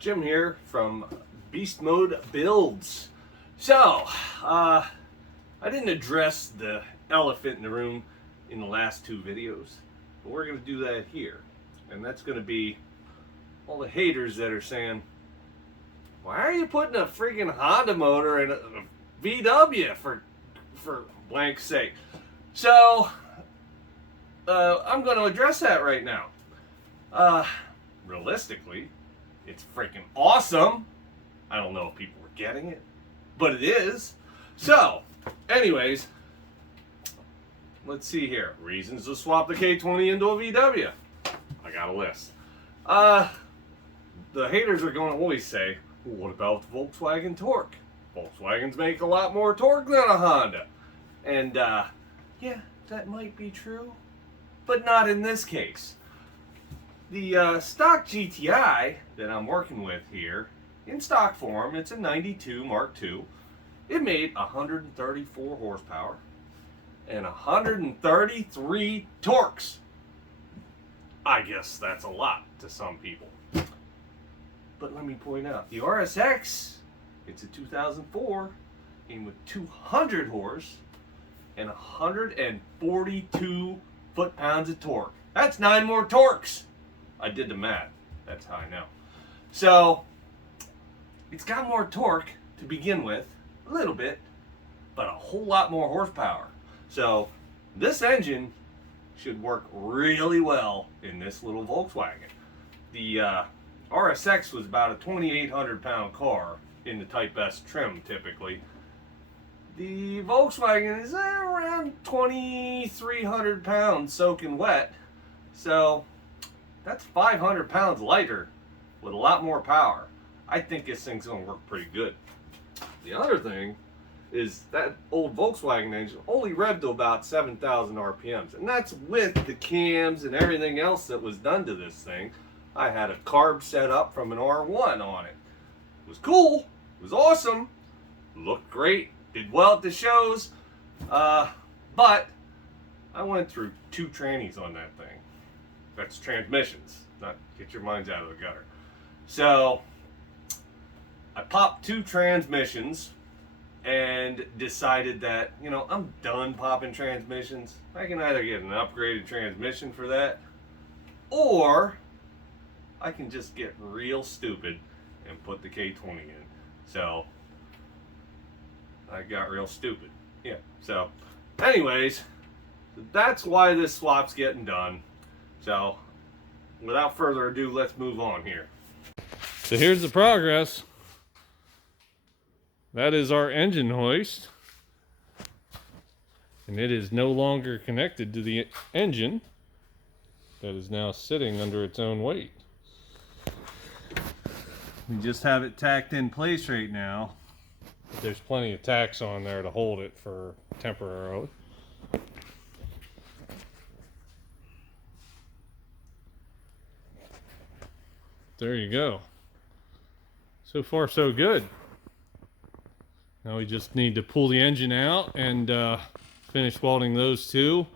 Jim here from Beast Mode Builds. So, I didn't address the elephant in the room in the last two videos, but we're going to do that here. And that's going to be all the haters that are saying, why are you putting a freaking Honda motor in a VW for blank's sake? So, I'm going to address that right now. Realistically, it's freaking awesome. I don't know if people are getting it, but it is. So, anyways, let's see here. Reasons to swap the K20 into a VW. I got a list. The haters are going to always say, well, what about the Volkswagen torque? Volkswagens make a lot more torque than a Honda. And, yeah, that might be true, but not in this case. The stock GTI that I'm working with here, in stock form, it's a 92 Mark II. It made 134 horsepower and 133 torques. I guess that's a lot to some people. But let me point out, the RSX, it's a 2004, came with 200 horse and 142 foot-pounds of torque. That's 9 more torques. I did the math. That's how I know. So, it's got more torque to begin with, a little bit, but a whole lot more horsepower. So, this engine should work really well in this little Volkswagen. The RSX was about a 2,800 pound car in the Type S trim typically. The Volkswagen is around 2,300 pounds soaking wet. So, that's 500 pounds lighter with a lot more power. I think this thing's going to work pretty good. The other thing is that old Volkswagen engine only revved to about 7,000 RPMs. And that's with the cams and everything else that was done to this thing. I had a carb set up from an R1 on it. It was cool. It was awesome. Looked great. Did well at the shows. But I went through 2 trannies on that thing. That's transmissions, not get your minds out of the gutter. So I popped 2 transmissions and decided that, you know, I'm done popping transmissions. I can either get an upgraded transmission for that, or I can just get real stupid and put the K20 in. So I got real stupid. Yeah, so anyways, that's why this swap's getting done. So, without further ado, let's move on here. So here's the progress. That is our engine hoist. And it is no longer connected to the engine. That is now sitting under its own weight. We just have it tacked in place right now. There's plenty of tacks on there to hold it for temporarily. There you go. So far so good. Now we just need to pull the engine out and finish welding those 2.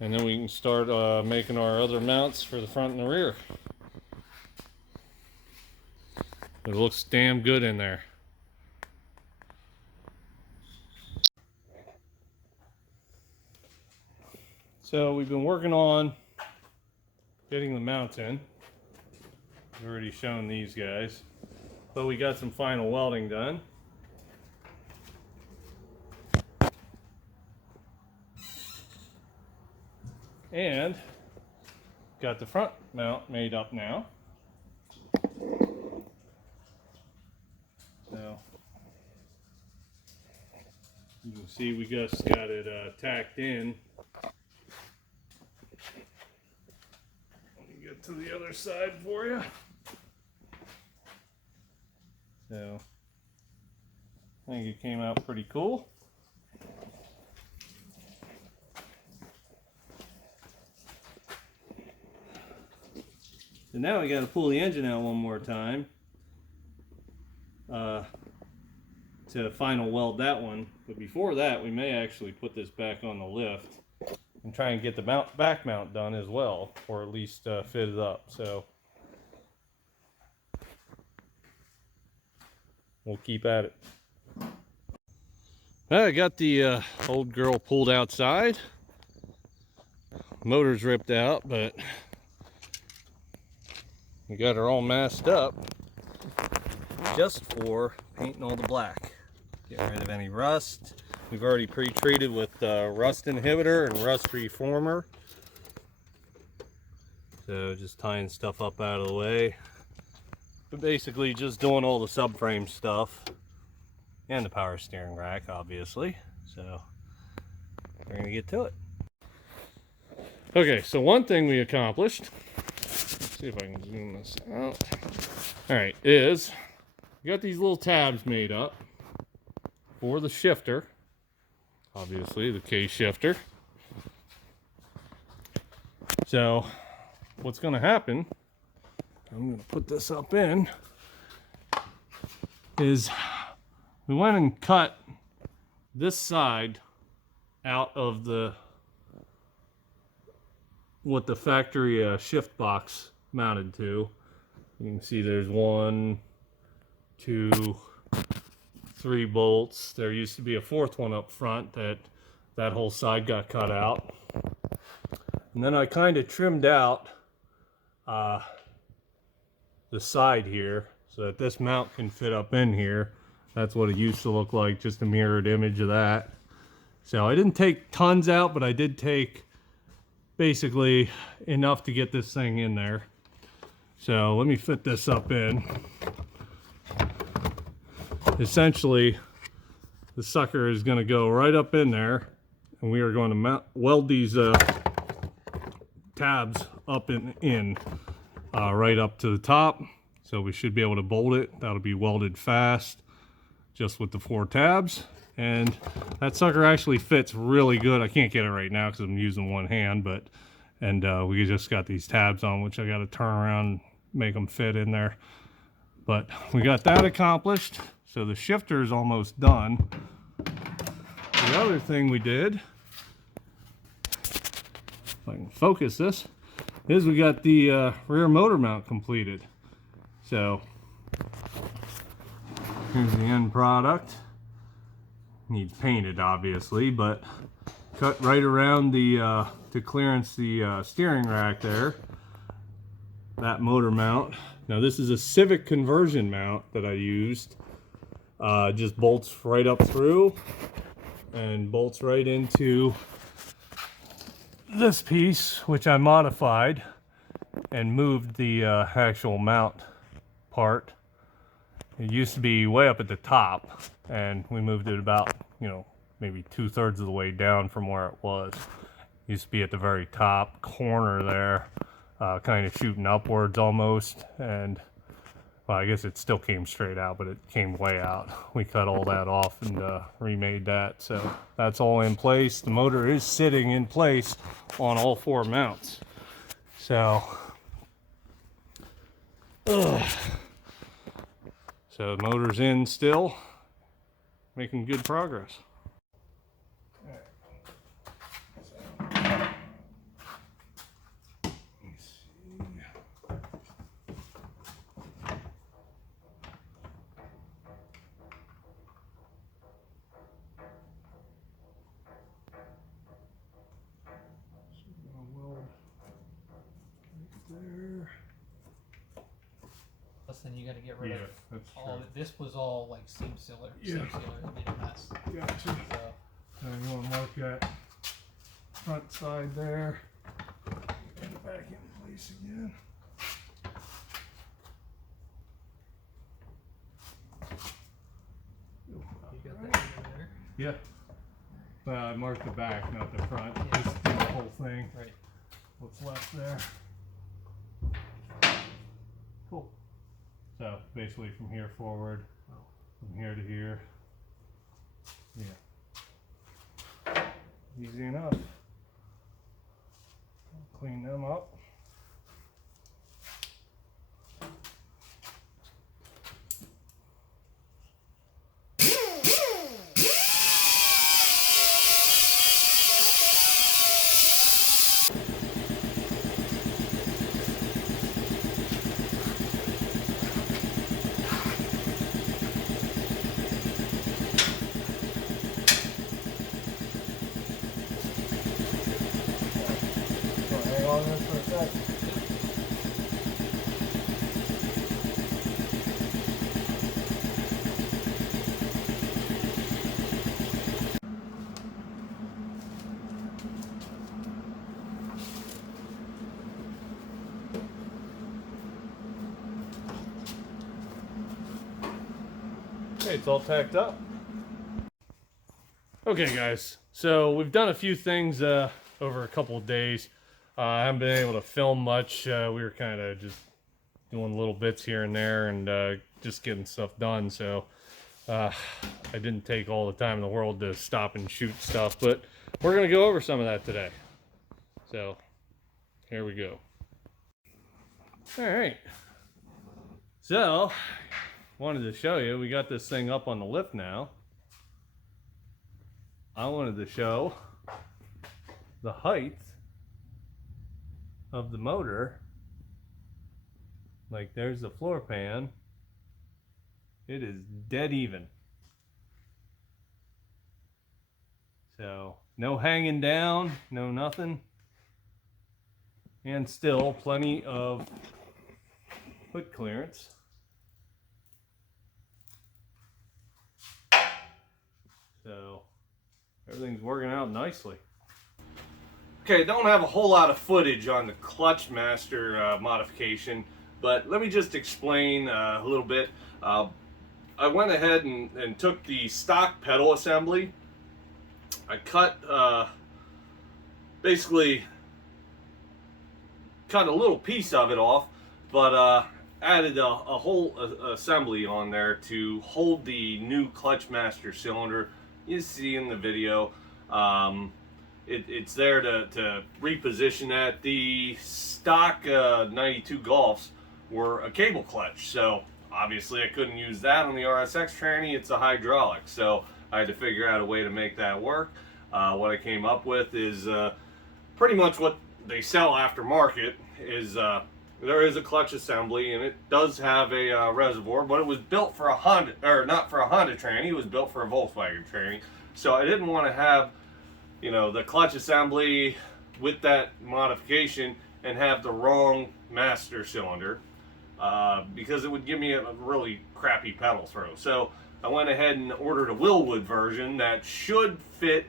And then we can start making our other mounts for the front and the rear. It looks damn good in there. So we've been working on getting the mounts in. I've already shown these guys, but we got some final welding done. And got the front mount made up now. So you can see we just got it tacked in. Let me get to the other side for you. So I think it came out pretty cool. So now we got to pull the engine out one more time to final weld that one. But before that, we may actually put this back on the lift and try and get the back mount done as well, or at least fit it up. So we'll keep at it. I got the old girl pulled outside. Motor's ripped out, but we got her all masked up just for painting all the black. Get rid of any rust. We've already pre-treated with rust inhibitor and rust reformer. So just tying stuff up out of the way. But basically just doing all the subframe stuff. And the power steering rack, obviously. So we're gonna get to it. Okay, so one thing we accomplished, let's see if I can zoom this out. Alright, is we got these little tabs made up for the shifter. Obviously, the K shifter. So what's gonna happen, I'm gonna put this up in, is we went and cut this side out of what the factory shift box mounted to. You can see there's 1, 2, 3 bolts. There used to be a 4th one up front that whole side got cut out. And then I kind of trimmed out the side here so that this mount can fit up in here. That's what it used to look like, just a mirrored image of that. So I didn't take tons out, but I did take basically enough to get this thing in there. So let me fit this up in. Essentially, the sucker is going to go right up in there, and we are going to weld these tabs up in right up to the top. So we should be able to bolt it. That'll be welded fast, just with the 4 tabs. And that sucker actually fits really good. I can't get it right now because I'm using one hand, but we just got these tabs on, which I got to turn around and make them fit in there. But we got that accomplished. So the shifter is almost done. The other thing we did, if I can focus this, is we got the rear motor mount completed. So here's the end product. Needs painted, obviously, but cut right around the to clearance the steering rack there. That motor mount. Now this is a Civic conversion mount that I used. Just bolts right up through and bolts right into this piece, which I modified and moved the actual mount part. It used to be way up at the top, and we moved it about, maybe 2/3 of the way down from where it was. It used to be at the very top corner there, kind of shooting upwards almost, and well, I guess it still came straight out, but it came way out. We cut all that off and remade that, so that's all in place. The motor is sitting in place on all 4 mounts. So the motor's in still, making good progress. Then you got to get rid of all. This was all like seam sealer. Yeah. Seam sealer that made a mess. Gotcha. So you want to mark that front side there. Get it back in place again. you got that in there. Yeah. Well, I marked the back, not the front. Just do the whole thing. Right. What's left there. Cool. So basically from here forward, from here to here. Yeah. Easy enough. Clean them up. Okay, it's all tacked up. Okay guys, so we've done a few things over a couple of days. I haven't been able to film much. We were kind of just doing little bits here and there and just getting stuff done. So I didn't take all the time in the world to stop and shoot stuff, but we're going to go over some of that today. So here we go. All right. So wanted to show you, we got this thing up on the lift now. I wanted to show the height of the motor. Like there's the floor pan. It is dead even. So no hanging down, no nothing. And still plenty of hood clearance. So everything's working out nicely. Okay, don't have a whole lot of footage on the Clutch Master modification, but let me just explain a little bit. I went ahead and took the stock pedal assembly. I cut, basically cut a little piece of it off, but added a whole assembly on there to hold the new Clutch Master cylinder. You see in the video, it's there to reposition that. The stock 92 Golfs were a cable clutch, so obviously I couldn't use that on the RSX tranny. It's a hydraulic, so I had to figure out a way to make that work. What I came up with is pretty much what they sell aftermarket. Is there is a clutch assembly, and it does have a reservoir, but it was built for a Honda, or not for a Honda tranny. It was built for a Volkswagen tranny. So I didn't want to have, you know, the clutch assembly with that modification and have the wrong master cylinder, because it would give me a really crappy pedal throw. So I went ahead and ordered a Willwood version that should fit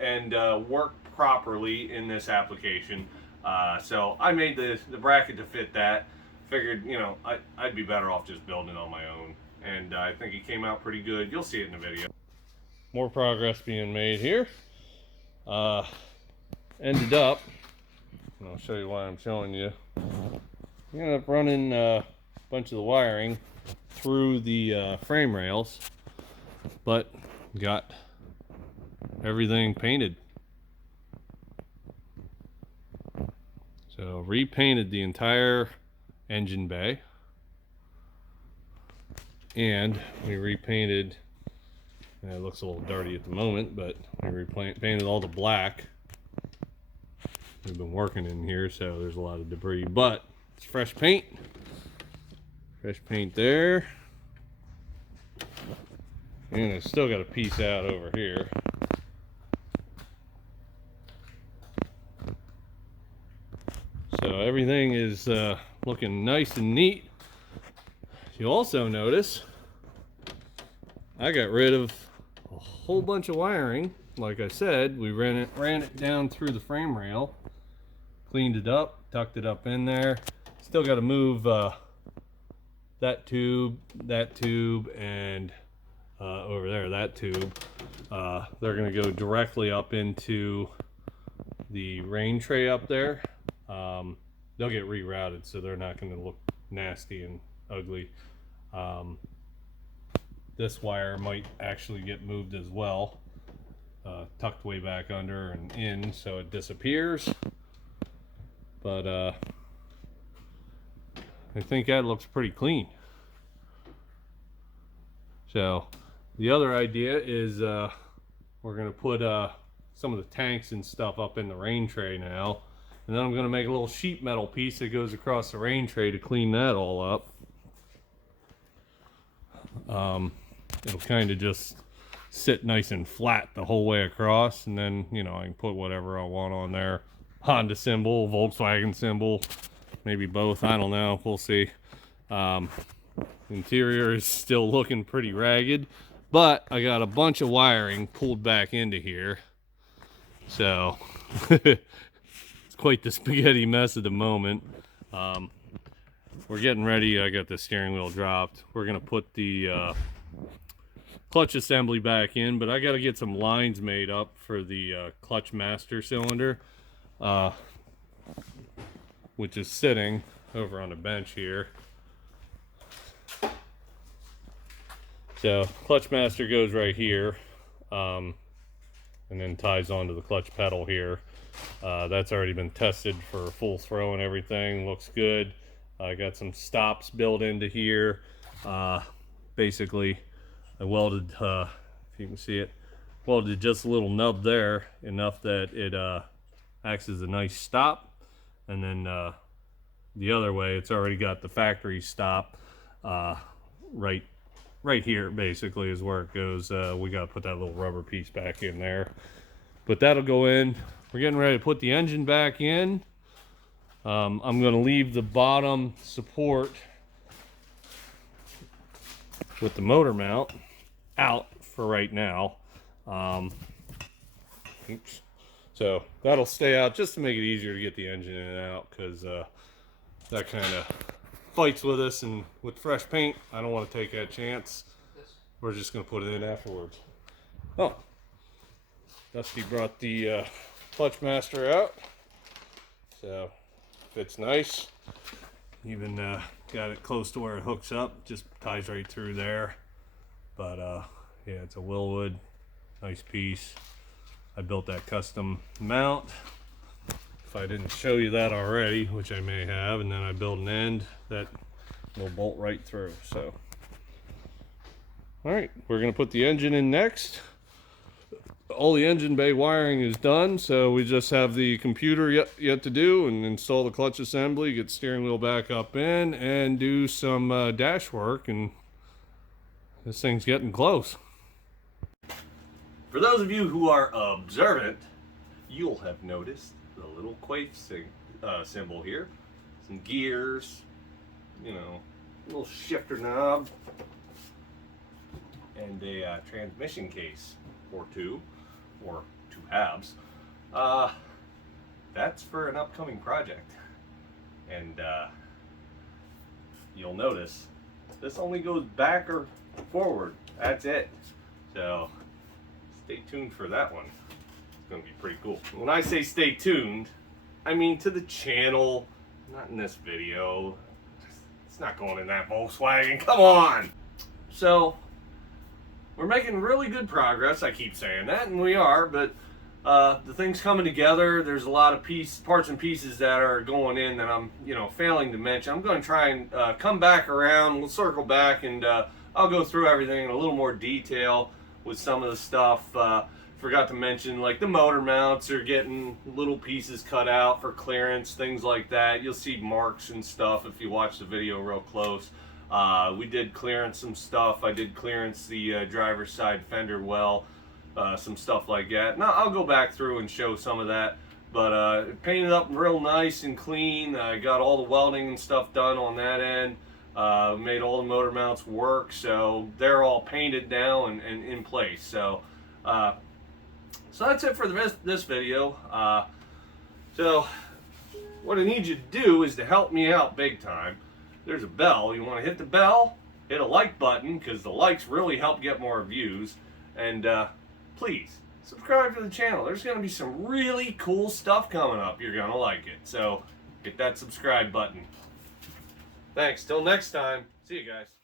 and work properly in this application. So I made the bracket to fit that. Figured, you know, I'd be better off just building it on my own. And I think it came out pretty good. You'll see it in the video. More progress being made here. Ended up, and I'll show you why I'm showing you. We ended up running a bunch of the wiring through the frame rails, but got everything painted. So repainted the entire engine bay, and we repainted, and it looks a little dirty at the moment, but we repainted all the black. We've been working in here, so there's a lot of debris, but it's fresh paint. Fresh paint there. And I still got a piece out over here. So everything is looking nice and neat. You also notice I got rid of a whole bunch of wiring. Like I said, we ran it down through the frame rail, cleaned it up, tucked it up in there. Still got to move that tube, and over there, that tube. They're going to go directly up into the rain tray up there. They'll get rerouted, so they're not going to look nasty and ugly. This wire might actually get moved as well, tucked way back under and in, so it disappears. But I think that looks pretty clean. So the other idea is we're going to put some of the tanks and stuff up in the rain tray now. And then I'm going to make a little sheet metal piece that goes across the rain tray to clean that all up. It'll kind of just sit nice and flat the whole way across, and then, you know, I can put whatever I want on there. Honda symbol, Volkswagen symbol, maybe both, I don't know, we'll see. Interior is still looking pretty ragged, but I got a bunch of wiring pulled back into here, so it's quite the spaghetti mess at the moment. We're getting ready. I got the steering wheel dropped. We're gonna put the clutch assembly back in, but I got to get some lines made up for the clutch master cylinder, which is sitting over on the bench here. So clutch master goes right here, and then ties onto the clutch pedal here. That's already been tested for full throw and everything. Looks good. I got some stops built into here. Basically, I welded, if you can see it, welded just a little nub there, enough that it acts as a nice stop. And then the other way, it's already got the factory stop right here, basically, is where it goes. We got to put that little rubber piece back in there. But that'll go in. We're getting ready to put the engine back in. I'm going to leave the bottom support with the motor mount out for right now. Oops. So that'll stay out just to make it easier to get the engine in and out, because that kind of fights with us, and with fresh paint, I don't want to take that chance. We're just going to put it in afterwards. Oh, Dusty brought the clutch master out, so fits nice. Even got it close to where it hooks up, just ties right through there. But yeah, it's a Willwood, nice piece. I built that custom mount. If I didn't show you that already, which I may have, and then I built an end that will bolt right through. So, all right, we're gonna put the engine in next. All the engine bay wiring is done, so we just have the computer yet to do, and install the clutch assembly, get the steering wheel back up in, and do some dash work, and this thing's getting close. For those of you who are observant, you'll have noticed the little quaif symbol here, some gears, you know, a little shifter knob, and a transmission case or two halves. That's for an upcoming project, and you'll notice this only goes back or forward. That's it. So stay tuned for that one. It's gonna be pretty cool. When I say stay tuned, I mean to the channel, not in this video. It's not going in that Volkswagen, come on! So we're making really good progress. I keep saying that, and we are, but the thing's coming together. There's a lot of parts and pieces that are going in that I'm, failing to mention. I'm going to try and come back around. We'll circle back, and I'll go through everything in a little more detail with some of the stuff. Forgot to mention, like the motor mounts are getting little pieces cut out for clearance, things like that. You'll see marks and stuff if you watch the video real close. We did clearance some stuff. I did clearance the driver's side fender well, some stuff like that. Now I'll go back through and show some of that, but painted up real nice and clean. I got all the welding and stuff done on that end. Made all the motor mounts work, so they're all painted now and in place. So that's it for this video. So what I need you to do is to help me out big time. There's a bell. You want to hit the bell, hit a like button, because the likes really help get more views. And please subscribe to the channel. There's going to be some really cool stuff coming up. You're going to like it. So hit that subscribe button. Thanks. Till next time. See you guys.